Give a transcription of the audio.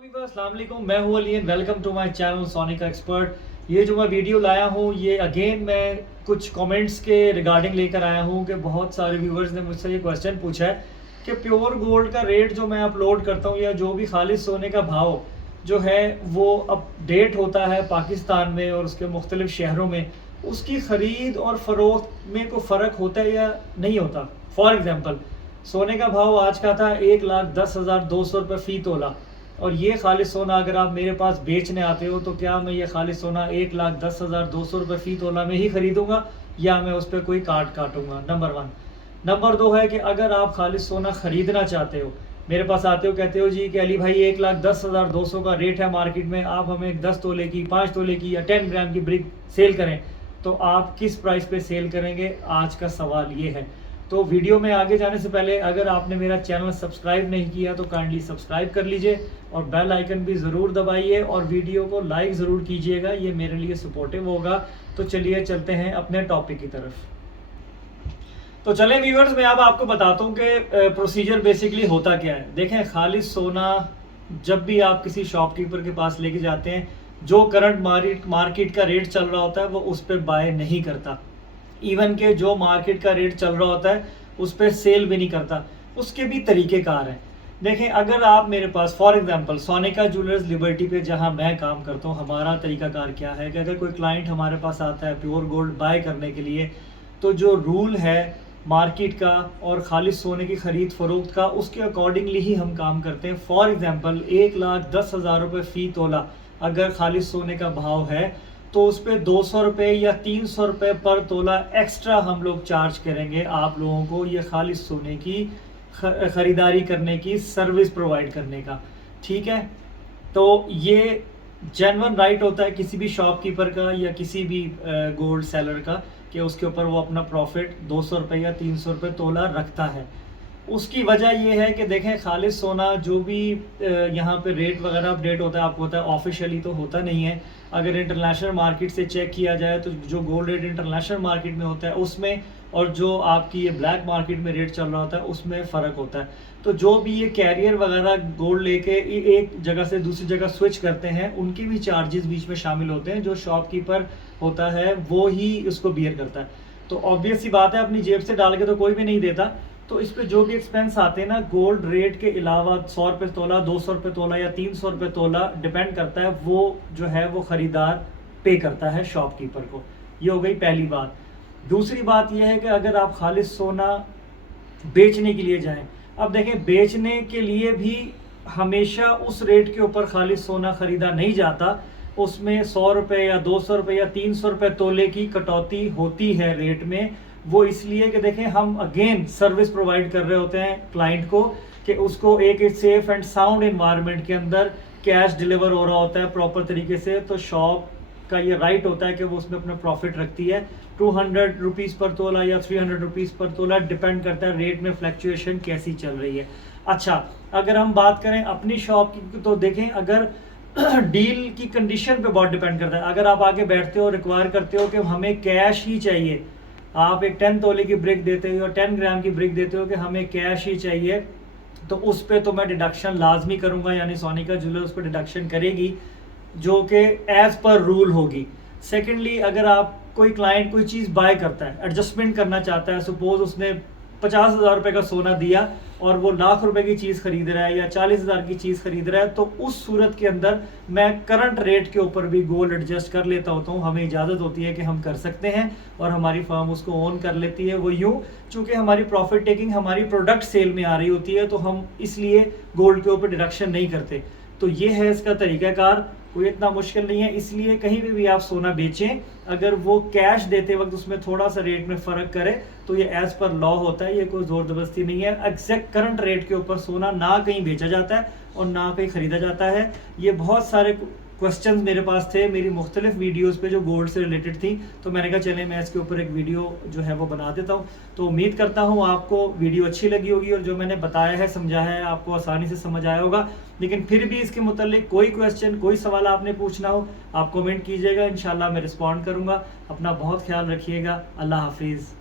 अस्सलाम वालेकुम, मैं हूं Ali and welcome to my channel Sonika expert. ये जो मैं वीडियो लाया हूं ये अगेन मैं कुछ कमेंट्स के रिगार्डिंग लेकर आया हूं कि बहुत सारे व्यूवर्स ने मुझसे ये क्वेश्चन पूछा है कि प्योर गोल्ड का रेट जो मैं अपलोड करता हूं या जो भी खालिस सोने का भाव जो है वो अपडेट होता है पाकिस्तान में और उसके मुख्तलिफ शहरों में, उसकी ख़रीद और फ़रोख्त में कोई फ़र्क होता है या नहीं होता। फॉर एग्ज़ाम्पल सोने का भाव आज का था 1,10,200 रुपये फ़ी तोला, और ये खालिस सोना अगर आप मेरे पास बेचने आते हो तो क्या मैं ये खालिस सोना 1,10,200 रुपये फ़ी तोला में ही ख़रीदूँगा या मैं उस पर कोई काटूँगा। नंबर 1। नंबर 2 है कि अगर आप खालिस सोना ख़रीदना चाहते हो, मेरे पास आते हो, कहते हो जी कि अली भाई 1,10,200 का रेट है मार्केट में, आप हमें 10 तोले की, 5 तोले की या 10 ग्राम की ब्रिक सेल करें, तो आप किस प्राइस पे सेल करेंगे? आज का सवाल ये है। तो वीडियो में आगे जाने से पहले अगर आपने मेरा चैनल सब्सक्राइब नहीं किया तो काइंडली सब्सक्राइब कर लीजिए और बेल आइकन भी ज़रूर दबाइए और वीडियो को लाइक ज़रूर कीजिएगा, ये मेरे लिए सपोर्टिव होगा। तो चलिए चलते हैं अपने टॉपिक की तरफ। तो चलें व्यूअर्स, मैं अब आपको बताता हूँ कि प्रोसीजर बेसिकली होता क्या है। देखें, खालिस सोना जब भी आप किसी शॉपकीपर के पास लेके जाते हैं, जो करंट मार्केट का रेट चल रहा होता है वो उस पर बाय नहीं करता। इवन के जो मार्केट का रेट चल रहा होता है उस पर सेल भी नहीं करता। उसके भी तरीक़ेकार हैं। देखें, अगर आप मेरे पास for example Sonika jewellers Liberty पे जहां मैं काम करता हूं, हमारा तरीक़ाकार क्या है कि अगर कोई क्लाइंट हमारे पास आता है प्योर गोल्ड बाय करने के लिए, तो जो रूल है मार्केट का और खालिस सोने की ख़रीद फ़रोख्त का, उसके अकॉर्डिंगली ही हम काम करते हैं। फॉर एग्ज़ाम्पल 1,10,000 रुपये फ़ी तोला अगर खालिस सोने का भाव है तो उस पर 200 रुपये या 300 रुपये पर तोला एक्स्ट्रा हम लोग चार्ज करेंगे आप लोगों को, ये खालिस सोने की ख़रीदारी करने की सर्विस प्रोवाइड करने का। ठीक है, तो ये जेन्युइन राइट होता है किसी भी शॉपकीपर का या किसी भी गोल्ड सेलर का कि उसके ऊपर वो अपना प्रॉफिट 200 रुपये या 300 रुपये तोला रखता है। उसकी वजह यह है कि देखें, खालिस सोना जो भी यहाँ पे रेट वगैरह अपडेट होता है, आपको होता है ऑफिशियली तो होता नहीं है। अगर इंटरनेशनल मार्केट से चेक किया जाए तो जो गोल्ड रेट इंटरनेशनल मार्केट में होता है उसमें और जो आपकी ये ब्लैक मार्केट में रेट चल रहा होता है उसमें फ़र्क होता है। तो जो भी ये कैरियर वगैरह गोल्ड लेके एक जगह से दूसरी जगह स्विच करते हैं, उनके भी चार्जेस बीच में शामिल होते हैं, जो शॉपकीपर होता है वो ही उसको बियर करता है। तो ऑब्वियस सी बात है, अपनी जेब से डाल के तो कोई भी नहीं देता। तो इस पे जो भी एक्सपेंस आते हैं ना, गोल्ड रेट के अलावा 100 रुपये तोला, 200 रुपये तोला या 300 रुपये तोला डिपेंड करता है, वो जो है वो ख़रीदार पे करता है शॉपकीपर को। ये हो गई पहली बात। दूसरी बात यह है कि अगर आप खालिस सोना बेचने के लिए जाएं, अब देखें, बेचने के लिए भी हमेशा उस रेट के ऊपर खालिस सोना ख़रीदा नहीं जाता। उसमें 100 रुपये या 200 रुपये या 300 रुपये तोले की कटौती होती है रेट में। वो इसलिए कि देखें, हम अगेन सर्विस प्रोवाइड कर रहे होते हैं क्लाइंट को कि उसको एक सेफ एंड साउंड एनवायरनमेंट के अंदर कैश डिलीवर हो रहा होता है प्रॉपर तरीके से। तो शॉप का ये राइट होता है कि वो उसमें अपना प्रॉफिट रखती है। 200 रुपीज़ पर तोला या 300 रुपीज़ पर तोला डिपेंड करता है रेट में फ्लक्चुएशन कैसी चल रही है। अच्छा, अगर हम बात करें अपनी शॉप की तो देखें, अगर डील की कंडीशन पे बहुत डिपेंड करता है। अगर आप आके बैठते हो, रिक्वायर करते हो कि हमें कैश ही चाहिए, आप एक 10 तोले की ब्रिक देते हो या 10 ग्राम की ब्रिक देते हो कि हमें कैश ही चाहिए, तो उस पर तो मैं डिडक्शन लाजमी करूंगा, यानी सोनिका ज्वेलर्स उस पर डिडक्शन करेगी जो कि एज पर रूल होगी। सेकेंडली, अगर आप कोई क्लाइंट कोई चीज़ बाय करता है, एडजस्टमेंट करना चाहता है, सपोज उसने 50,000 रुपये का सोना दिया और वो लाख रुपए की चीज़ खरीद रहा है या 40,000 की चीज़ खरीद रहा है, तो उस सूरत के अंदर मैं करंट रेट के ऊपर भी गोल्ड एडजस्ट कर लेता होता हूँ। हमें इजाज़त होती है कि हम कर सकते हैं और हमारी फर्म उसको ओन कर लेती है। वो यूँ, चूँकि हमारी प्रॉफिट टेकिंग हमारी प्रोडक्ट सेल में आ रही होती है, तो हम इसलिए गोल्ड के ऊपर डिडक्शन नहीं करते। तो ये है इसका तरीक़ाकार, कोई इतना मुश्किल नहीं है। इसलिए कहीं भी आप सोना बेचें, अगर वो कैश देते वक्त उसमें थोड़ा सा रेट में फ़र्क करे तो ये एज़ पर लॉ होता है, ये कोई ज़ोर ज़बरदस्ती नहीं है। एग्जैक्ट करंट रेट के ऊपर सोना ना कहीं बेचा जाता है और ना कहीं ख़रीदा जाता है। ये बहुत सारे क्वेश्चंस मेरे पास थे मेरी मुख्तलिफ वीडियोस पे जो गोल्ड से रिलेटेड थी, तो मैंने कहा चले मैं इसके ऊपर एक वीडियो जो है वो बना देता हूँ। तो उम्मीद करता हूँ आपको वीडियो अच्छी लगी होगी और जो मैंने बताया है, समझाया है, आपको आसानी से समझ आया होगा। लेकिन फिर भी इसके मुतालिक कोई क्वेश्चन, कोई सवाल आपने पूछना हो, आप कमेंट कीजिएगा, इंशाल्लाह मैं रिस्पॉन्ड करूँगा। अपना बहुत ख्याल रखिएगा। अल्लाह हाफिज़।